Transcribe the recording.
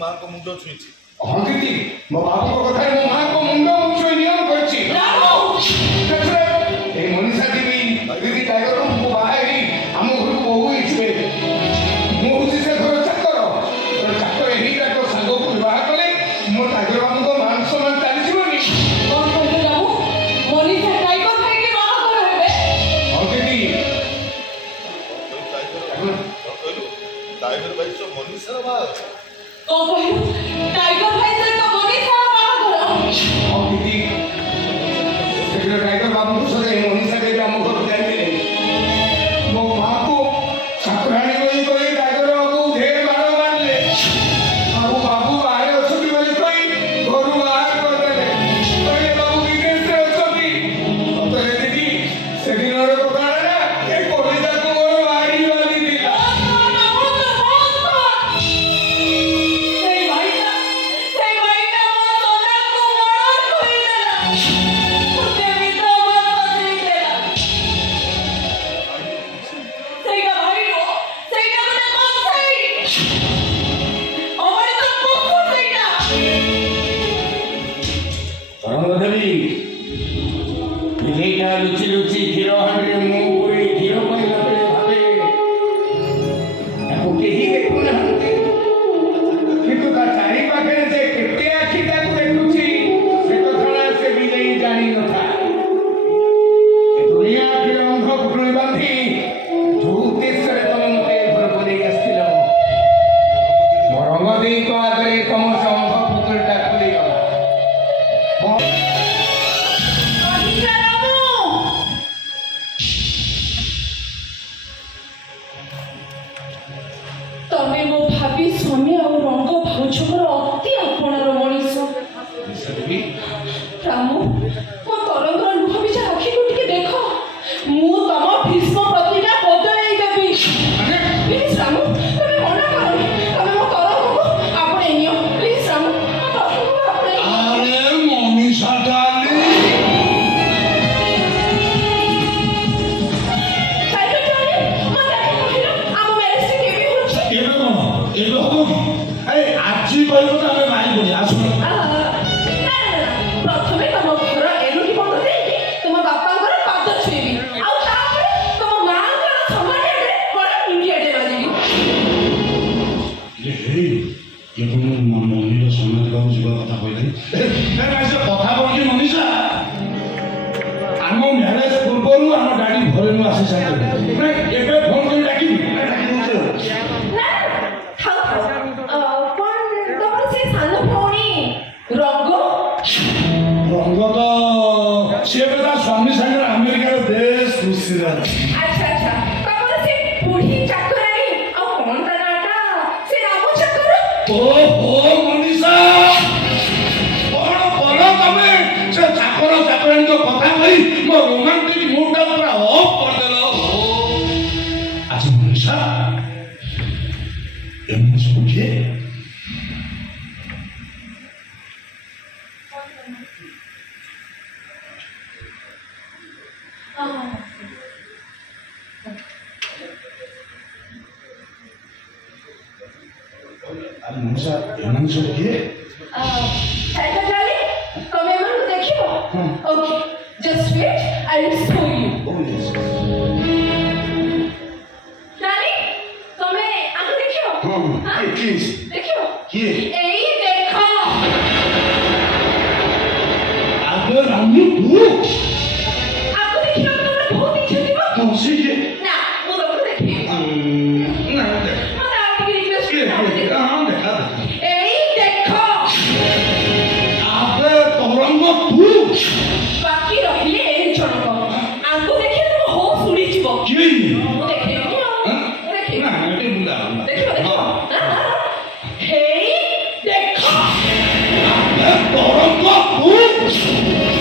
माँ को मुंड छुई हाँ दीदी मो बाबू को कथा मो माँ को मुंड छुई नियम करछि ए मनीषा देवी दीदी टाइगर को बाहर हम घर को बहु इछे मो से घर चाकर ही टाइगर संग को विवाह कले मो टाइगर बाबू को मान सम्मान चाली जीवनी कौन कहले बाबू मनीषा टाइगर भाई के बाहा कर हेबे हाँ दीदी टाइगर भाई सो मनीषा रा बात ओ कहलु टाइगर भाई से तो मनीषा रा बाहा कर हाँ दीदी टाइगर बाबू सदे मनीषा देवी हम घर जाए मो माँ को ठाकुराणी कोई कोई टाइगर बाबू ढेर मारो मारले बाबू बाबू बाहर अछुटी बोली कोई घरु बाहर कर देले कहले बाबू विदेश रे अछुटी तो दीदी से दिन रे कोता ना ए कोलिदा को मोर बाड़ी वाली दिला देवी विजयटा लुचि लुचि क्षीर हांडी मु पूरी क्षीर पाइला बेले भाबे ताको केही देखु नहंते किंतु ता चारि पाखे जे केते आखि ताको देखुछि से कथा से विजय जानि न था ए दुनिया के अंध पुटुळी बांधी जो उद्देश्य तुम मते घर बोले आस्थिलो मो रंग देई को आगे तुम संभ पुटुळीटा खुली गला तमे मो भाभी स्वामी और रंग भाउछकर अति आपणार मनीष रामू मो तरंगर लुह बिचा आखि को टिके देख मु तम भीष्म प्रतिज्ञा बदलाई देबी प्लीज रामू तमे मना करो तमे मो तरंग को आपणे नियो प्लीज रामू आपणे अरे मनीषा डाली टाइगर डाली मना कहिलो आम मैरिज के भी होछि एबे हो ए आजी कहबो त हमें मारी बोली आसु प्रथमे तम घर एलुटी बंद देई तुम बापांकर पाद छुईबी आउ तापर तुम मांकर समाने बड़ इंडिया डे बाजी ए ये कोन मम्मीर समाज बाबू जीवा कथा कहले ए मासे कथा बोलकी मनीषा आम मैरेज पूर्वरु आम गाड़ी घरे नु आसी साइड ना एबे फोन कर डाकी ना थाउ कोन तमर से सानो भौणी रंग रंग तो से बेटा स्वामी सागर अमेरिका देश खुशी अच्छा अच्छा तमर से बूढ़ी चाकरानी आ कोन तनाटा से रामू चक्कर ओ मनीषा कौन कर तमे से चाकर चाकरानी तो कथा कही मो रोमांटिक मूडटा पूरा ऑफ कर देलो आज मनीषा एमन सब के आज मनीषा एमन सब के टाइगर डाली तमे मन देखिबो okay just wait I will show you oh yes Dali तमे आके देखिबो हां प्लीज देखिबो के एई देखो आगे रामू तू आको देखिबो तमरे बहुत इच्छा दिबो तो से के ना मो तो देखि ना मते आपके रिक्वेस्ट के हां देखा एई देखो आगे तरंग तू बाकी रहिले ए जनक आको देखि तुम हो सुनी जीवो के मो देखि देखि ना एटे बुला देखिबो देखिबो हेई देखो आगे तरंग तू